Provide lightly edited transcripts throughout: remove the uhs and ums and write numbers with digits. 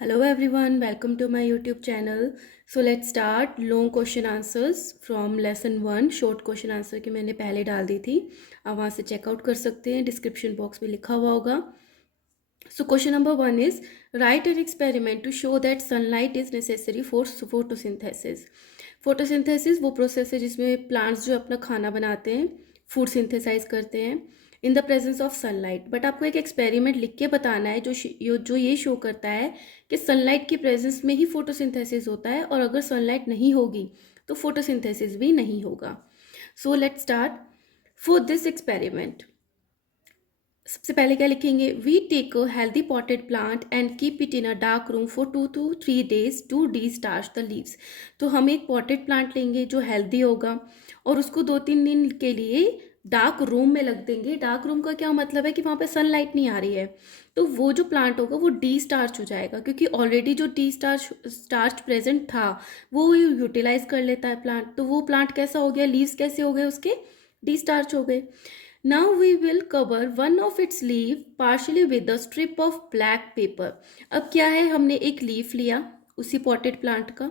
Hello everyone, welcome to my YouTube channel. So let's start long question answers from lesson 1. Short question answer की मैंने पहले डाल दी थी, आप वहाँ से चेकआउट कर सकते हैं, डिस्क्रिप्शन बॉक्स में लिखा हुआ होगा. So question number 1 is write an experiment to show that sunlight is necessary for photosynthesis. Photosynthesis वो प्रोसेस है जिसमें प्लांट्स जो अपना खाना बनाते हैं, फूड सिंथेसाइज करते हैं in the presence of sunlight. But आपको एक एक्सपेरिमेंट लिख के बताना है जो ये शो करता है कि सनलाइट की प्रेजेंस में ही फोटोसिंथेसिस होता है, और अगर सनलाइट नहीं होगी तो फोटोसिंथेसिस भी नहीं होगा. So let's start. For this experiment सबसे पहले क्या लिखेंगे? We take a healthy potted plant and keep it in a dark room for 2 to 3 days to destarch the leaves. तो हम एक पॉटेड प्लांट लेंगे जो हेल्दी होगा और उसको 2-3 दिन के लिए डार्क रूम में रख देंगे. डार्क रूम का क्या मतलब है कि वहाँ पे सनलाइट नहीं आ रही है, तो वो जो प्लांट होगा वो डी स्टार्च हो जाएगा, क्योंकि ऑलरेडी जो डी स्टार्च प्रेजेंट था वो यूटिलाइज कर लेता है प्लांट. तो वो प्लांट कैसा हो गया? लीव्स कैसे हो गए उसके? डी स्टार्च हो गए. Now we will cover one of its leaf partially with a strip of black paper. अब क्या है, हमने एक लीफ लिया उसी पॉटेड प्लांट का,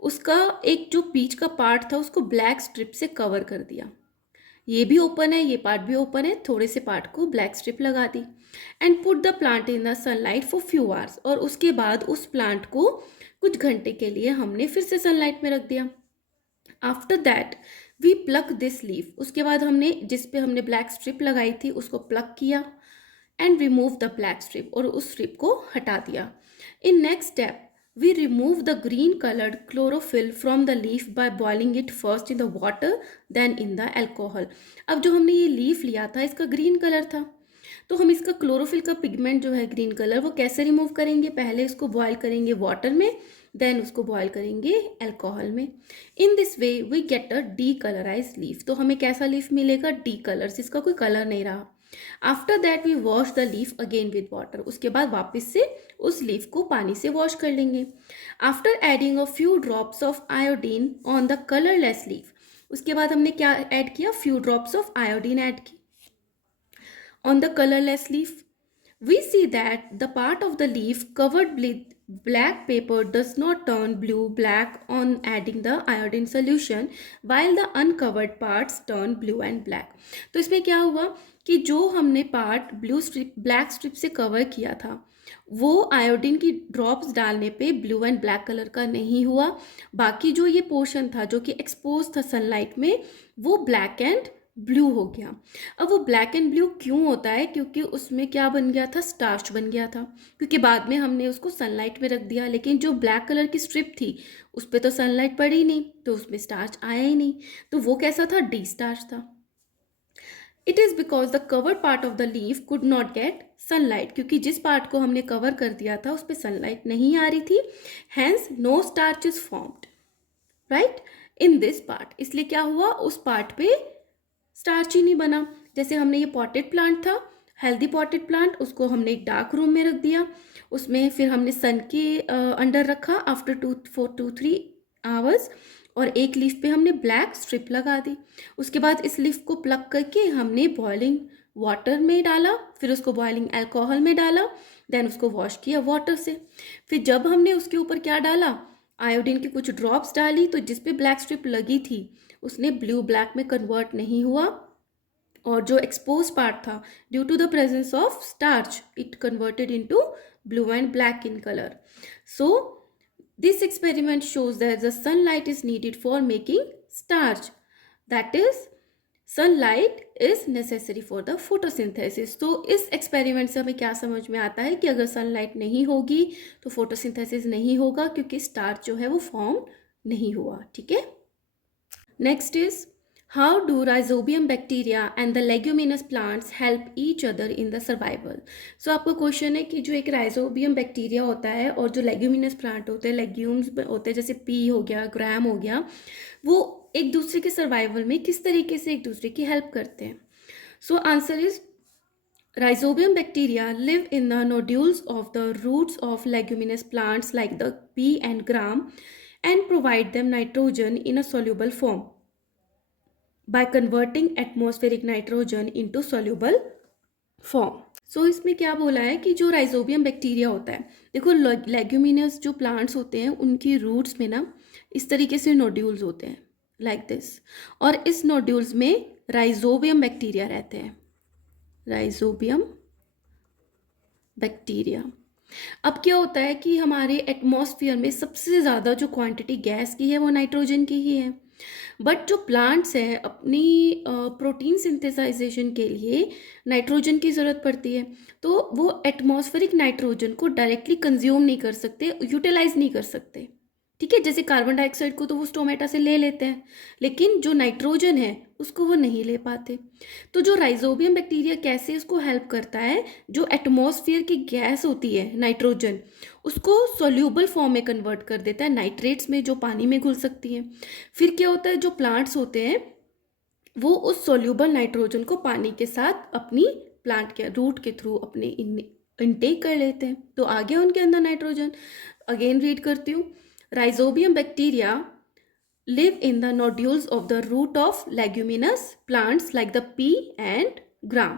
उसका एक जो बीच का पार्ट था उसको ब्लैक स्ट्रिप से कवर कर दिया. ये भी ओपन है, ये पार्ट भी ओपन है, थोड़े से पार्ट को ब्लैक स्ट्रिप लगा दी. And put the plant in the sunlight for few hours. और उसके बाद उस प्लांट को कुछ घंटे के लिए हमने फिर से सनलाइट में रख दिया. After that we pluck this leaf. उसके बाद हमने जिस पे हमने ब्लैक स्ट्रिप लगाई थी उसको प्लक किया and remove the black strip, और उस स्ट्रिप को हटा दिया. In next step we remove the green colored chlorophyll from the leaf by boiling it first in the water then in the alcohol. अब जो हमने ये लीफ लिया था इसका ग्रीन कलर था, तो हम इसका क्लोरोफिल का पिगमेंट जो है ग्रीन कलर वो कैसे रिमूव करेंगे? पहले इसको बॉयल करेंगे वाटर में, देन उसको बॉयल करेंगे अल्कोहल में. In this way we get a decolourise leaf. तो हमें कैसा लीफ मिलेगा? डी कलर, जिसका कोई कलर नहीं रहा. After that we wash the leaf again with water. उसके बाद वापस से उस लीफ को पानी से वॉश कर लेंगे. After adding a few drops of iodine on the colourless leaf. उसके बाद हमने क्या ऐड किया? Few drops of iodine add की on the colorless leaf. We see that the part of the leaf covered with black paper does not turn blue black on adding the iodine solution, while the uncovered parts turn blue and black. तो इसमें क्या हुआ कि जो हमने part black strip से cover किया था वो आयोडीन की ड्रॉप्स डालने पे ब्लू एंड ब्लैक कलर का नहीं हुआ. बाकी जो ये पोर्शन था जो कि एक्सपोज था सनलाइट में वो ब्लैक एंड ब्लू हो गया. अब वो ब्लैक एंड ब्लू क्यों होता है? क्योंकि उसमें क्या बन गया था? स्टार्च बन गया था, क्योंकि बाद में हमने उसको सनलाइट में रख दिया. लेकिन जो ब्लैक कलर की स्ट्रिप थी उस पर तो सनलाइट पड़ी ही नहीं, तो उसमें स्टार्च आया ही नहीं. तो वो कैसा था? डी स्टार्च था. It is because the cover part of the leaf could not gate sunlight. क्योंकि जिस पार्ट को हमने कवर कर दिया था उस पर सनलाइट नहीं आ रही थी, hence no starch is formed right in this part. इसलिए क्या हुआ? उस पार्ट पे स्टार्च ही नहीं बना. जैसे हमने ये पॉटेड प्लांट था, हेल्दी पॉटेड प्लांट, उसको हमने एक डार्क रूम में रख दिया, उसमें फिर हमने सन के अंडर रखा आफ्टर 2-3 आवर्स, और एक लीफ पे हमने ब्लैक स्ट्रिप लगा दी. उसके बाद इस लीफ को प्लग करके हमने बॉइलिंग वाटर में डाला, फिर उसको बॉइलिंग अल्कोहल में डाला, देन उसको वॉश किया वाटर से. फिर जब हमने उसके ऊपर क्या डाला? आयोडीन की कुछ ड्रॉप्स डाली, तो जिस पे ब्लैक स्ट्रिप लगी थी उसने ब्लू ब्लैक में कन्वर्ट नहीं हुआ, और जो एक्सपोज पार्ट था due to the presence of starch it converted into blue and black in colour. So this experiment shows that the sunlight is needed for making starch, that is sunlight is necessary for the photosynthesis. तो इस experiment से हमें क्या समझ में आता है कि अगर सनलाइट नहीं होगी तो फोटोसिंथेसिस नहीं होगा, क्योंकि स्टार्च जो है वो फॉर्म नहीं हुआ. ठीक है. Next is, how do rhizobium bacteria and the leguminous plants help each other in the survival? So आपका क्वेश्चन है कि जो एक राइजोबियम बैक्टीरिया होता है और जो लेग्यूमिनस प्लांट होते हैं, लेग्यूम्स होते हैं जैसे पी हो गया, ग्राम हो गया, वो एक दूसरे के सर्वाइवल में किस तरीके से एक दूसरे की हेल्प करते हैं. So answer is rhizobium bacteria live in the nodules of the roots of leguminous plants like the pea and gram and provide them nitrogen in a soluble form by converting atmospheric nitrogen into soluble form. So इसमें क्या बोला है कि जो rhizobium bacteria होता है, देखो leguminous जो प्लांट्स होते हैं उनकी रूट्स में ना इस तरीके से नोड्यूल्स होते हैं लाइक दिस, और इस नोड्यूल्स में राइजोबियम बैक्टीरिया रहते हैं, राइजोबियम बैक्टीरिया। अब क्या होता है कि हमारे एटमॉस्फेयर में सबसे ज़्यादा जो क्वांटिटी गैस की है वो नाइट्रोजन की ही है, बट जो प्लांट्स हैं अपनी प्रोटीन सिंथेसाइजेशन के लिए नाइट्रोजन की ज़रूरत पड़ती है, तो वो एटमॉस्फेरिक नाइट्रोजन को डायरेक्टली कंज्यूम नहीं कर सकते, यूटिलाइज नहीं कर सकते। ठीक है, जैसे कार्बन डाइऑक्साइड को तो वो स्टोमेटा से ले लेते हैं, लेकिन जो नाइट्रोजन है उसको वो नहीं ले पाते। तो जो राइजोबियम बैक्टीरिया कैसे उसको हेल्प करता है, जो एटमॉस्फेयर की गैस होती है नाइट्रोजन, उसको सोल्यूबल फॉर्म में कन्वर्ट कर देता है नाइट्रेट्स में, जो पानी में घुल सकती हैं। फिर क्या होता है, जो प्लांट्स होते हैं वो उस सोल्यूबल नाइट्रोजन को पानी के साथ अपनी प्लांट के रूट के थ्रू अपने इनटेक कर लेते हैं, तो आ गया उनके अंदर नाइट्रोजन। अगेन रीड करती हूँ, rhizobium bacteria live in the nodules of the root of leguminous plants like the pea and gram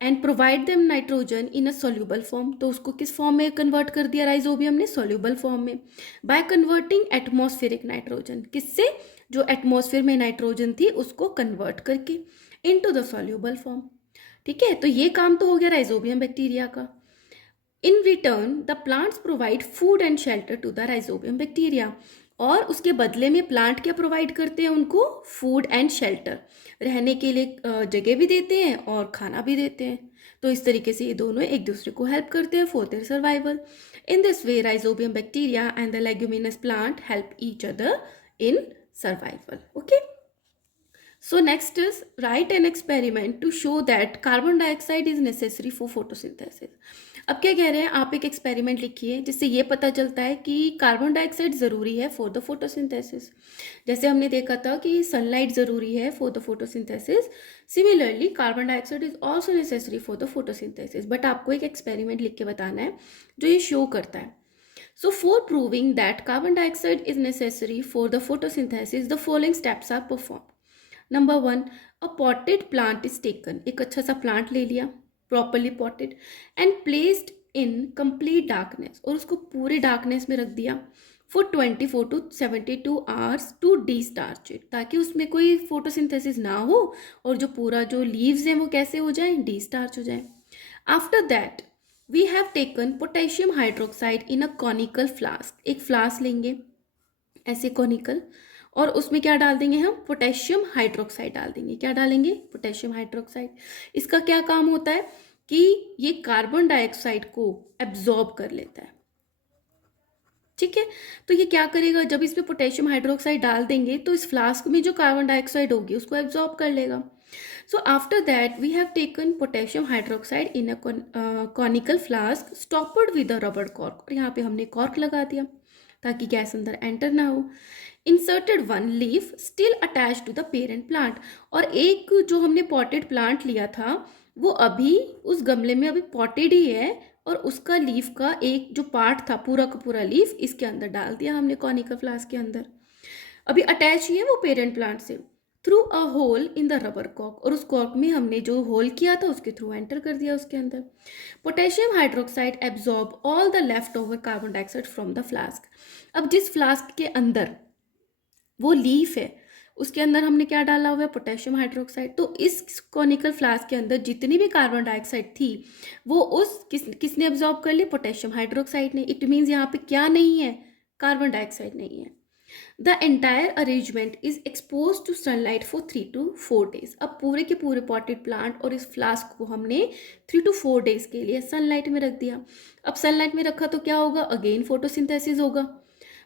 and provide them nitrogen in a soluble form। तो उसको किस फॉर्म में कन्वर्ट कर दिया राइजोबियम ने, soluble form में, बाय कन्वर्टिंग एटमॉस्फेरिक नाइट्रोजन, किससे, जो एटमॉस्फेयर में नाइट्रोजन थी उसको कन्वर्ट करके इनटू द सोल्यूबल फॉर्म। ठीक है, तो ये काम तो हो गया राइजोबियम बैक्टीरिया का। In return the plants provide food and shelter to the rhizobium bacteria, और उसके बदले में प्लांट क्या प्रोवाइड करते हैं उनको, फूड एंड शेल्टर, रहने के लिए जगह भी देते हैं और खाना भी देते हैं। तो इस तरीके से ये दोनों एक दूसरे को हेल्प करते हैं for their survival. In this way rhizobium bacteria and the leguminous plant help each other in survival. Okay, so next is write an experiment to show that carbon dioxide is necessary for photosynthesis। अब क्या कह रहे हैं, आप एक experiment लिखिए जिससे ये पता चलता है कि कार्बन डाइऑक्साइड ज़रूरी है फॉर द फोटोसिंथेसिस। जैसे हमने देखा था कि सनलाइट ज़रूरी है for the photosynthesis, similarly carbon dioxide is also necessary for the photosynthesis, but आपको एक एक्सपेरिमेंट लिख के बताना है जो ये शो करता है। So for proving that carbon dioxide is necessary for the photosynthesis, the following steps are performed। नंबर 1, a potted plant is taken, एक अच्छा सा प्लांट ले लिया properly potted and placed in complete darkness, और उसको पूरे डार्कनेस में रख दिया for 24 to 72 hours to destarch it, ताकि उसमें कोई फोटोसिंथेसिस ना हो और जो पूरा जो लीव्स हैं वो कैसे हो जाए, डी स्टार्च हो जाए। After that we have taken potassium hydroxide in a conical flask, एक फ्लास्क लेंगे ऐसे कॉनिकल, और उसमें क्या डाल देंगे हम, पोटेशियम हाइड्रोक्साइड डाल देंगे। क्या डालेंगे, पोटेशियम हाइड्रोक्साइड। इसका क्या काम होता है कि ये कार्बन डाइऑक्साइड को एब्जॉर्ब कर लेता है। ठीक है, तो ये क्या करेगा, जब इसमें पोटेशियम हाइड्रोक्साइड डाल देंगे तो इस फ्लास्क में जो कार्बन डाइऑक्साइड होगी उसको एब्जॉर्ब कर लेगा। So after that we have taken potassium hydroxide in a conical flask stoppered with a rubber cork, और यहाँ पे हमने कॉर्क लगा दिया ताकि गैस अंदर एंटर ना हो। Inserted one leaf still attach to the parent plant, और एक जो हमने पॉटेड प्लांट लिया था वो अभी उस गमले में अभी पॉटेड ही है, और उसका लीफ का एक जो पार्ट था पूरा का पूरा लीफ इसके अंदर डाल दिया हमने कॉनिकल फ्लास्क के अंदर, अभी अटैच ही है वो पेरेंट प्लांट से, through a hole in the rubber cork, और उस कॉर्क में हमने जो होल किया था उसके थ्रू एंटर कर दिया उसके अंदर। Potassium hydroxide absorb all the left over carbon dioxide from the flask. अब जिस फ्लास्क के अंदर वो लीफ है उसके अंदर हमने क्या डाला हुआ है, पोटेशियम हाइड्रोक्साइड, तो इस कॉनिकल फ्लास्क के अंदर जितनी भी कार्बन डाइऑक्साइड थी वो उस किसने एब्जॉर्ब कर ली, पोटेशियम हाइड्रोक्साइड ने। इट मीन्स यहाँ पे क्या नहीं है, कार्बन डाइऑक्साइड नहीं है। The entire arrangement is expose to sunlight for 3 to 4 days। अब पूरे के पूरे पॉटेड प्लांट और इस फ्लास्क को हमने 3 to 4 days के लिए सनलाइट में रख दिया। अब सनलाइट में रखा तो क्या होगा, अगेन फोटोसिंथेसिस होगा।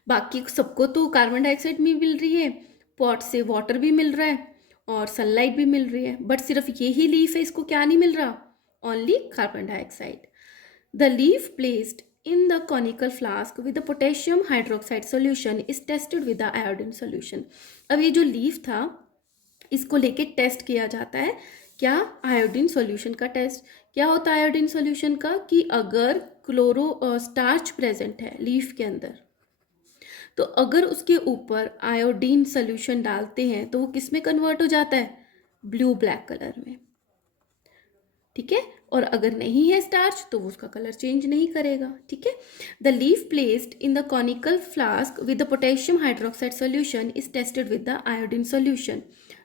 बाकी सबको तो कार्बन डाइऑक्साइड भी मिल रही है, पॉट से वाटर भी मिल रहा है और सनलाइट भी मिल रही है, बट सिर्फ ये ही लीफ है, इसको क्या नहीं मिल रहा, only carbon dioxide. The leaf placed in the conical flask with the potassium hydroxide solution is tested with the iodine solution। अब ये जो लीफ था इसको लेके टेस्ट किया जाता है, क्या, आयोडीन सॉल्यूशन का टेस्ट। क्या होता है आयोडीन सॉल्यूशन का, कि अगर क्लोरो स्टार्च प्रेजेंट है लीफ के अंदर तो अगर उसके ऊपर आयोडीन सॉल्यूशन डालते हैं तो वो किस में कन्वर्ट हो जाता है, ब्लू ब्लैक कलर में। ठीक है, और अगर नहीं है स्टार्च तो वो उसका कलर चेंज नहीं करेगा, ठीक है। The leaf placed in the conical flask with the potassium hydroxide solution is tested with the iodine solution,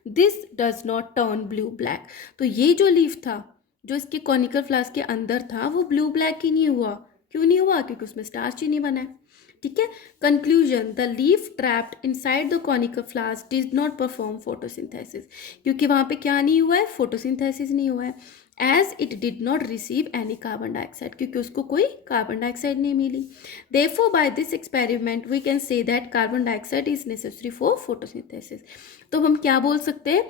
this does not turn blue black. तो ये जो लीफ था जो इसके कॉनिकल फ्लास्क के अंदर था वो ब्लू ब्लैक ही नहीं हुआ। क्यों नहीं हुआ? क्योंकि उसमें स्टार्च ही नहीं बना है, ठीक है। Conclusion, the leaf trapped inside the conical flask did not perform photosynthesis, क्योंकि वहां पे क्या नहीं हुआ है? फोटोसिंथेसिस नहीं हुआ है। As it did not receive any carbon dioxide, क्योंकि उसको कोई कार्बन डाइऑक्साइड नहीं मिली। Therefore by this experiment we can say that carbon dioxide is necessary for photosynthesis. तो हम क्या बोल सकते हैं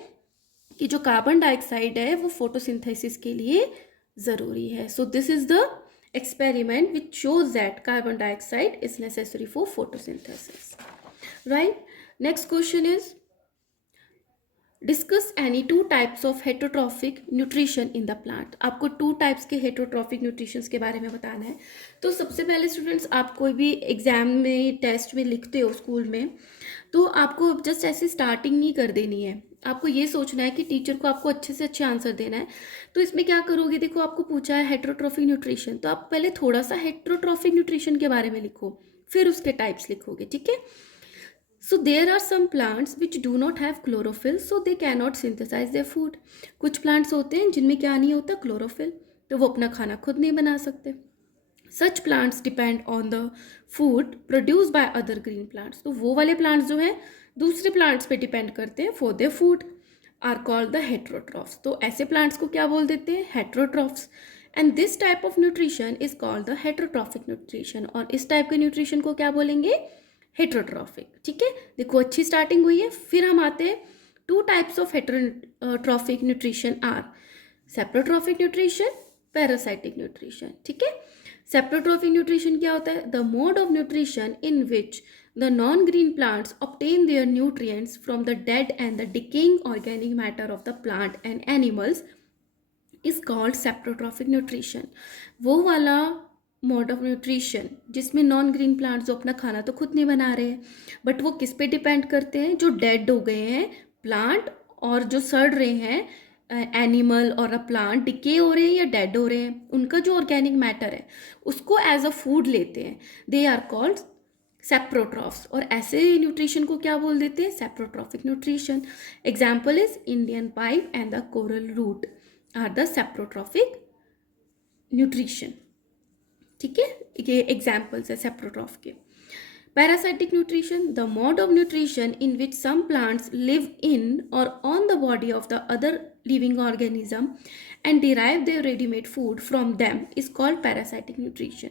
कि जो कार्बन डाइऑक्साइड है वो फोटोसिंथेसिस के लिए ज़रूरी है। So this is the experiment which shows that carbon dioxide is necessary for photosynthesis, right? Next question is, discuss any two types of heterotrophic nutrition in the plant। आपको two types के heterotrophic nutritions के बारे में बताना है। तो सबसे पहले स्टूडेंट्स, आप कोई भी एग्जाम में टेस्ट में लिखते हो स्कूल में, तो आपको जस्ट ऐसे स्टार्टिंग नहीं कर देनी है, आपको ये सोचना है कि टीचर को आपको अच्छे से अच्छे आंसर देना है। तो इसमें क्या करोगे, देखो आपको पूछा है हेट्रोट्रॉफिक न्यूट्रिशन, तो आप पहले थोड़ा सा हेट्रोट्रॉफिक न्यूट्रिशन के बारे में लिखो, फिर उसके टाइप्स लिखोगे, ठीक है। So there are some plants which do not have chlorophyll, so they can not synthesize their food. कुछ प्लांट्स होते हैं जिनमें क्या नहीं होता? क्लोरोफिल, तो वो अपना खाना खुद नहीं बना सकते। सच plants depend on the food produce by other green plants, तो वो वाले प्लांट्स जो हैं दूसरे प्लांट्स पे डिपेंड करते हैं for their food, are called the heterotrophs. तो ऐसे प्लांट्स को क्या बोल देते हैं? Heterotrophs. And this type of nutrition is called the heterotrophic nutrition, और इस टाइप के न्यूट्रिशन को क्या बोलेंगे? हेट्रोट्रॉफिक, ठीक है। देखो अच्छी स्टार्टिंग हुई है। फिर हम आते हैं two types of heterotrophic nutrition are saprotrophic nutrition, parasitic nutrition, ठीक है। सेप्रोट्रॉफिक न्यूट्रिशन क्या होता है? The mode of nutrition in which the non green plants obtain their nutrients from the dead and the decaying organic matter of the plant and animals is called saprotrophic nutrition. वो वाला mode of nutrition जिसमें non green plants जो अपना खाना तो खुद नहीं बना रहे हैं, बट वो किस पे डिपेंड करते हैं? जो डेड हो गए हैं प्लांट और जो सड़ रहे हैं एनिमल और अ प्लांट, डिके हो रहे हैं या डेड हो रहे हैं, उनका जो ऑर्गेनिक मैटर है उसको एज अ फूड लेते हैं, दे आर कॉल्ड सेप्रोट्रॉफ्स। और ऐसे न्यूट्रिशन को क्या बोल देते हैं? Saprotrophic nutrition. Example is Indian pipe and the coral root are the saprotrophic nutrition, ठीक है। ये एग्जाम्पल्स है सेप्रोट्रॉफ के। Parasitic nutrition, the mode of nutrition in which some plants live in और on the body of the other living organism and derive their readymade food from them is called parasitic nutrition.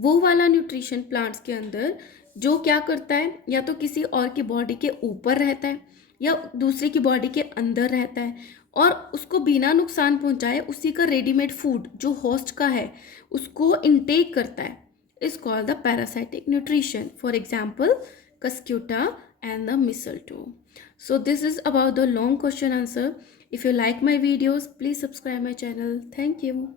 वो वाला nutrition plants के अंदर जो क्या करता है, या तो किसी और की बॉडी के ऊपर रहता है या दूसरे की बॉडी के अंदर रहता है, और उसको बिना नुकसान पहुंचाए उसी का रेडीमेड फूड जो होस्ट का है उसको इनटेक करता है, is called the parasitic nutrition. For example cuscuta and the mistletoe. So this is about the long question answer. If you like my videos, please subscribe my channel. Thank you.